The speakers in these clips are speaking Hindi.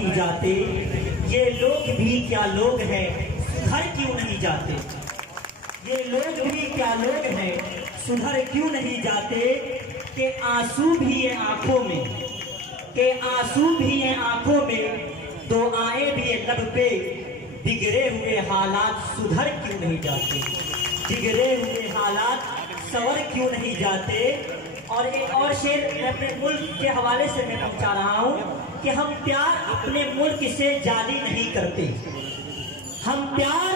नहीं जाते, ये लोग भी क्या लोग हैं, सुधर क्यों नहीं जाते। ये लोग भी क्या लोग हैं, सुधर क्यों नहीं जाते। के आंसू भी है आंखों में, के आंसू भी है आंखों में, दो आए भी है लब पे, बिगड़े हुए हालात सुधर क्यों नहीं जाते। बिगड़े हुए हालात सवर क्यों नहीं जाते। और एक और शेर मैं अपने मुल्क के हवाले से मैं पहुंचा रहा हूं कि हम प्यार अपने मुल्क से जाली नहीं करते। हम प्यार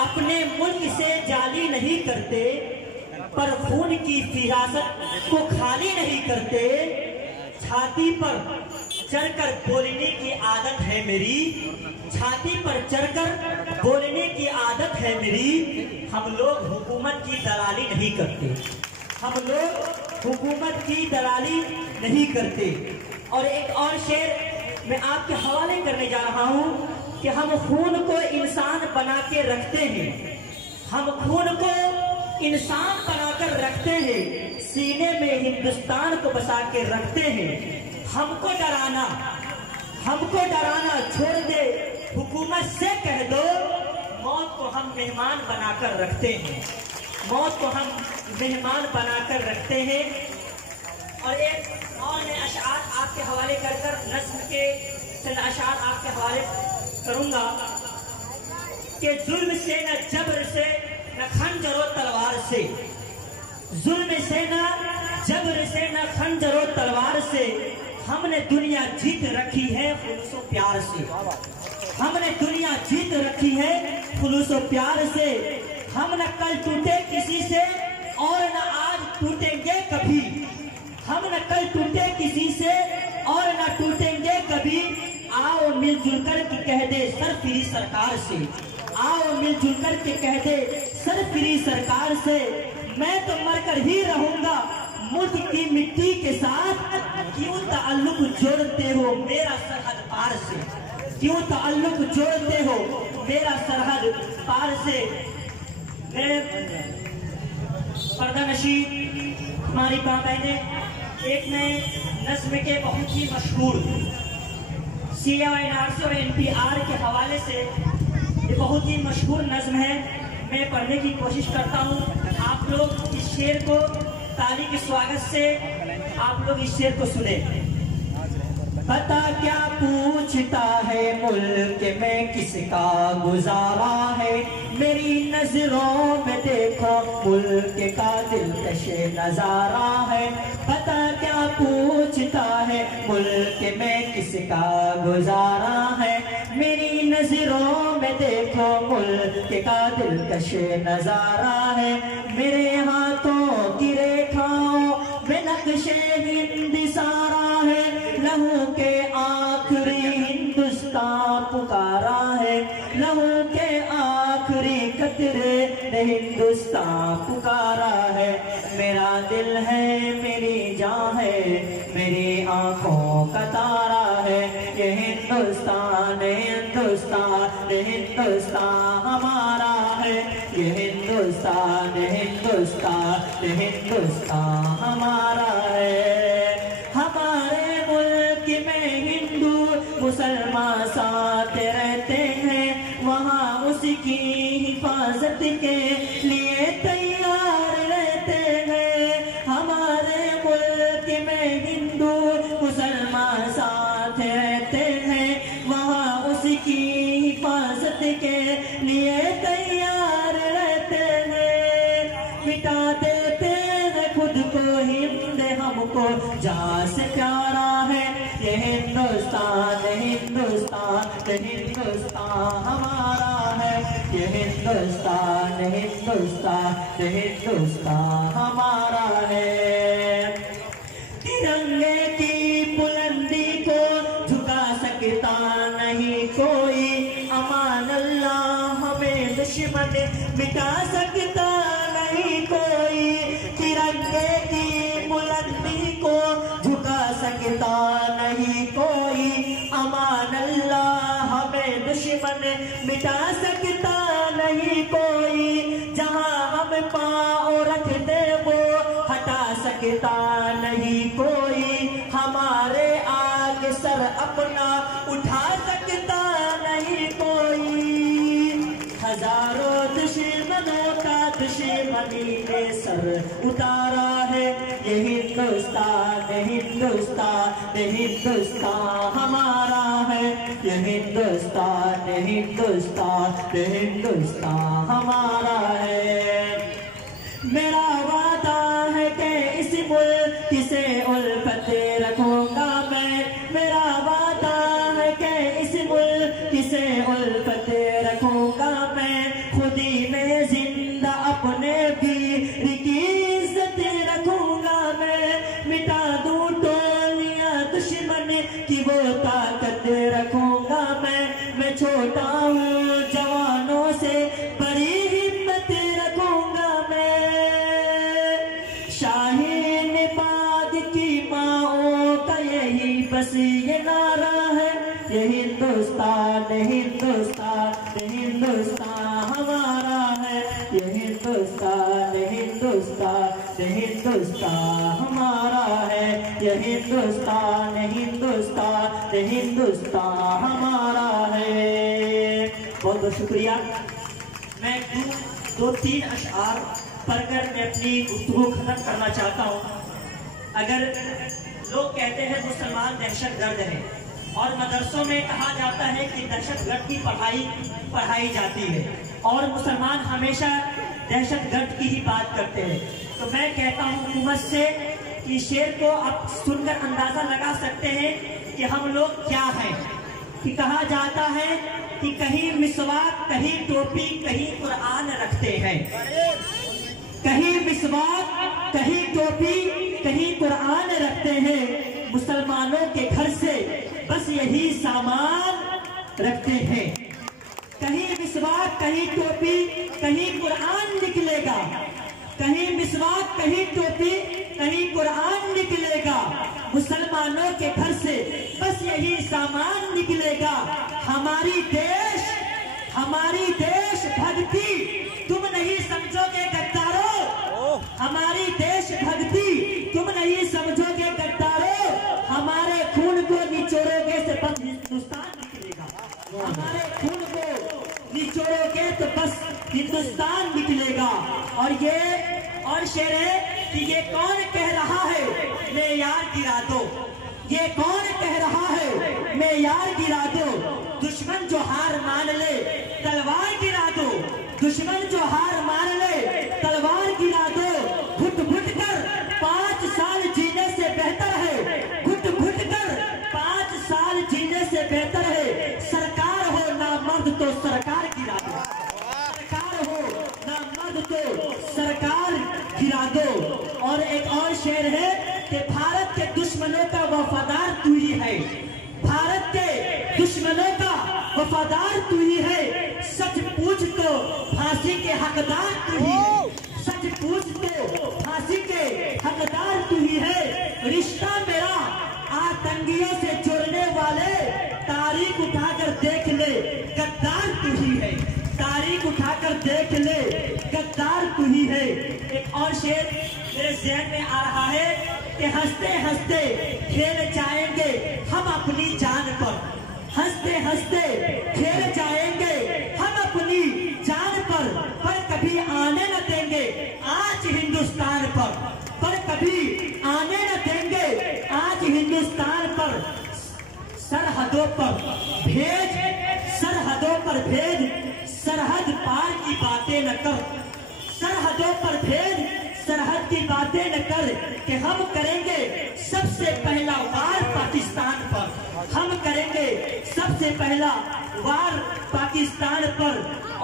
अपने मुल्क से जाली नहीं करते, पर खून की फिरासत को खाली नहीं करते। छाती पर चढ़कर बोलने की आदत है मेरी, छाती पर चढ़कर बोलने की आदत है मेरी। हम लोग हुकूमत की दलाली नहीं करते, हम लोग हुकूमत की दलाली नहीं करते। और एक और शेर मैं आपके हवाले करने जा रहा हूं कि हम खून को इंसान बना के रखते हैं, हम खून को इंसान बनाकर रखते हैं, सीने में हिंदुस्तान को बसा के रखते हैं। हमको डराना छोड़ दे, हुकूमत से कह दो, मौत को हम मेहमान बनाकर रखते हैं, मौत को हम मेहमान बनाकर रखते हैं। और एक और मैं अशआर आपके हवाले कर नस्म के चंद अशआर आपके हवाले करूंगा कि जुल्म से न जबर से न खंजरो तलवार से, जुल्म से न जबर से न खंजरो तलवार से, हमने दुनिया जीत रखी है खुलूसो प्यार से। हमने दुनिया जीत रखी है खुलूसो प्यार से। हम न कल टूटे किसी से और न आज टूटेंगे कभी, हम न कल टूटे किसी से और न टूटेंगे कभी। आओ मिलजुल कर के कह दे सरफिरी सरकार से, आओ मिलजुल कर के कह दे सरफिरी सरकार से। मैं तो मरकर ही रहूंगा मुल्क की मिट्टी के साथ, क्यों ताल्लुक जोड़ते हो मेरा सरहद पार से, क्यों ताल्लुक जोड़ते हो मेरा सरहद पार से। मेरे पर्दा नशीद हमारी माँ बहनें, एक नए नज्म के बहुत ही मशहूर CINRC और NPR के हवाले से ये बहुत ही मशहूर नज्म है, मैं पढ़ने की कोशिश करता हूँ। आप लोग इस शेर को ताली के स्वागत से आप लोग इस शेर को सुने। पता क्या पूछता है मुल्क में किसका गुजारा है, मेरी नजरों में देखो मुल्क का दिलकश नजारा है। पता क्या पूछता है मुल्क में किसका गुजारा है, मेरी नजरों में देखो मुल्क का दिलकश नजारा है। मेरे हाथों की रेखाओं में नक्शे हिंद सारा है, लहू के आखिरी हिंदुस्तान पुकारा है, लहू के आखिरी कतरे ने हिंदुस्तान पुकारा है। मेरा दिल है मेरी जान है, मेरी आंखों का तारा है, ये हिंदुस्तान हिंदुस्तान हिंदुस्तान हमारा है, ये हिंदुस्तान हिंदुस्तान हिंदुस्तान हमारा है। हमारे मुल्क में हिंदू मुसलमान साथ रहते हैं, वहाँ उसकी हिफाजत के लिए तैयार रहते हैं। हमारे मुल्क में हिंदू मुसलमान साथ रहते हैं, वहाँ उसकी हिफाजत के लिए तैयार रहते हैं। मिटा देते हैं खुद को हिंद, हमको जहाँ से प्यारा है, ये हिंदुस्तान हिंदुस्तान हिंदुस्तान हमारा है, ये हिंदुस्तान हिंदुस्तान हिंदुस्तान हमारा है। तिरंगे की बुलंदी को झुका सकता नहीं कोई, अमान अल्लाह हमें दुश्मन मिटा सकता नहीं कोई। तिरंगे की बुलंदी को झुका सकता नहीं कोई, अमान अल्लाह हमें दुश्मन मिटा सकता नहीं कोई। जहाँ हम पाँव रखते वो हटा सकता नहीं कोई, हमारे आगे सर अपना उठा दुश्मनी ने सर उतारा है। ये हिंदुस्तान हिंदुस्तान हिंदुस्तान हमारा है। ये हिंदुस्तान हिंदुस्तान हिंदुस्तान हमारा है। मेरा वादा है कि इस मुल्क से उल्फत रखूंगा मैं। मेरा वादा है कि इस मुल्क से उल्फत रखूंगा मैं। खुदी में जिंदा अपने वीर की इज्जत रखूंगा मैं। मिटा दूं टोलियां दुश्मन की वो ताकत रखूंगा मैं छोटा हूँ जवानों से बड़ी हिम्मत रखूंगा मैं। शाहीन बाग की माओ का यही बस ये नारा है। ये हिंदुस्तान हिंदुस्तान हिंदुस्तान हमारा है। ये हिंदुस्तान हिंदुस्तान हिंदुस्तान हमारा है। ये हिंदुस्तान हिंदुस्तान हिंदुस्तान हमारा है। बहुत बहुत शुक्रिया। मैं दो तीन अशआर पढ़कर मैं अपनी गुफ्तगू खत्म करना चाहता हूँ। अगर लोग कहते हैं मुसलमान दहशतगर्द है और मदरसों में कहा जाता है कि दहशतगर्द की पढ़ाई जाती है और मुसलमान हमेशा दहशतगर्द की ही बात करते हैं, तो मैं कहता हूँ हुकूमत से कि शेर को आप सुनकर अंदाजा लगा सकते हैं कि हम लोग क्या हैं। कि कहा जाता है कि कहीं मिसवाक, कहीं टोपी, कहीं कुरान रखते हैं। कहीं मिसवाक, कहीं टोपी, कहीं कुरान रखते हैं। मुसलमानों के घर से बस यही सामान रखते हैं। कहीं मिसवाक, कहीं टोपी, कहीं कुरान निकलेगा। कहीं मिसवाक, कहीं टोपी, कहीं कुरान निकलेगा। मुसलमानों के घर से बस यही सामान निकलेगा। हमारी देश भक्ति तुम नहीं समझोगे गद्दारों। हमारी देश भक्ति तुम नहीं समझोगे गद्दारों। हमारे खून को निचोड़ोगे तो बस हिंदुस्तान निकलेगा। हमारे खून को निचोड़ोगे तो बस हिंदुस्तान निकलेगा। और शेर है कि ये कौन कह रहा है मेयार गिरा दो। ये कौन कह रहा है मेयार गिरा दो। दुश्मन जो हार मान ले तलवार गिरा दो। दुश्मन जो हार मान ले तलवार गिरा दो। घुट घुट कर 5 साल जीने से बेहतर है। घुट घुट कर 5 साल जीने से बेहतर है। सरकार हो ना मर्द तो सरकार गिरा दो। सरकार हो ना मर्द तो सरकार गिरा दो। और एक और शेर है कि भारत के दुश्मनों का वफादार तू ही है। भारत के दुश्मनों का वफादार तू ही है। सच पूछ तो फांसी के हकदार तू ही है। सच पूछ तो फांसी के हकदार तू ही है। रिश्ता मेरा आतंकियों से जोड़ने वाले तारीख उठाकर देख ले गद्दार तू ही है। तारीख उठाकर देख ले गद्दार तू ही है। एक और शेर मेरे ज़हन में आ रहा है कि हंसते हंसते खेल जाएंगे हम अपनी जान पर। हंसते हंसते खेल जाएंगे हम अपनी जान पर कभी आने न देंगे आज हिंदुस्तान पर कभी आने न देंगे आज हिंदुस्तान पर। सरहदों पर भेज, सरहदों पर भेज, सरहद पार की बातें न कर। सरहदों पर भेज, सरहद की बातें न कर कि हम करेंगे सबसे पहला वार पाकिस्तान पर। हम करेंगे सबसे पहला वार पाकिस्तान पर।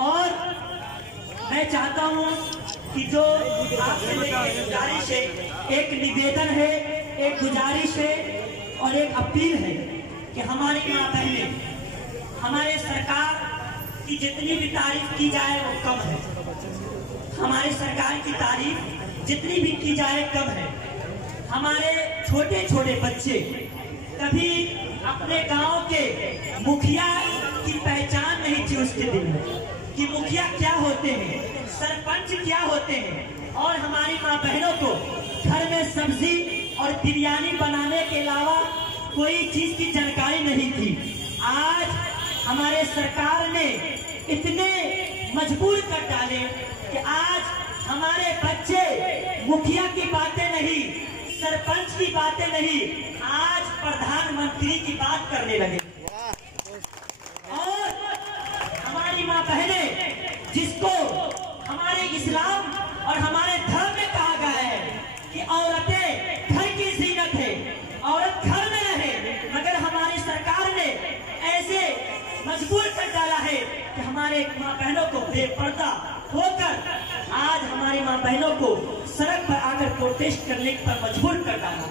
और मैं चाहता हूं कि जो आपसे मेरी गुजारिश है, एक निवेदन है, एक गुजारिश है और एक अपील है कि हमारी माँ बहनें, हमारे सरकार की जितनी भी तारीफ की जाए वो कम है। हमारी सरकार की तारीफ जितनी भी की जाए कम है। हमारे छोटे छोटे बच्चे कभी अपने गांव के मुखिया की पहचान नहीं थी उसके दिन में कि मुखिया क्या होते हैं, सरपंच क्या होते हैं। और हमारी माँ बहनों को घर में सब्जी और बिरयानी बनाने के अलावा कोई चीज की जानकारी नहीं थी। आज हमारे सरकार ने इतने मजबूर कर डाले कि आज हमारे बच्चे मुखिया की बातें नहीं, सरपंच की बातें नहीं, आज प्रधानमंत्री की बात करने लगे। और हमारी माँ बहनें, जिसको हमारे इस्लाम और हमारे धर्म में कहा गया है कि औरतें घर की जीनत है, औरत घर में रहे, मगर हमारी सरकार ने ऐसे मजबूर कर डाला है कि हमारे माँ बहनों को बेपर्दा होकर आज हमारी माँ बहनों को सड़क पर आकर प्रोटेस्ट करने पर मजबूर कर डाला।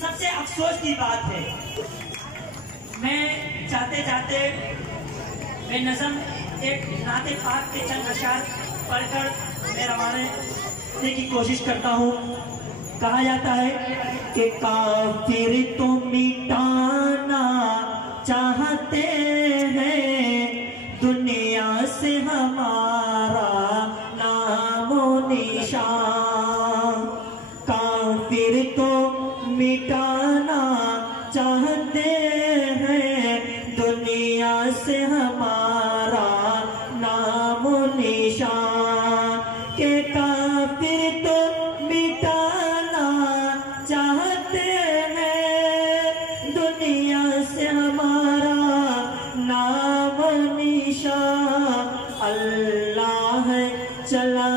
सबसे अफसोस की बात है। मैं जाते जाते बेनज़म एक नाते पाक के चंद अशार पढ़कर मैं रवाना की कोशिश करता हूँ। कहा जाता है कि काफिर तो मिटाना चाहते हैं, दुनिया से हमारा नामो निशान। काफिर तो मिटाना चाहते हैं, दुनिया से हमारा नामो निशान। के काफिर तो मिटाना चाहते हैं, दुनिया से हमारा नाम निशान। अल्लाह चला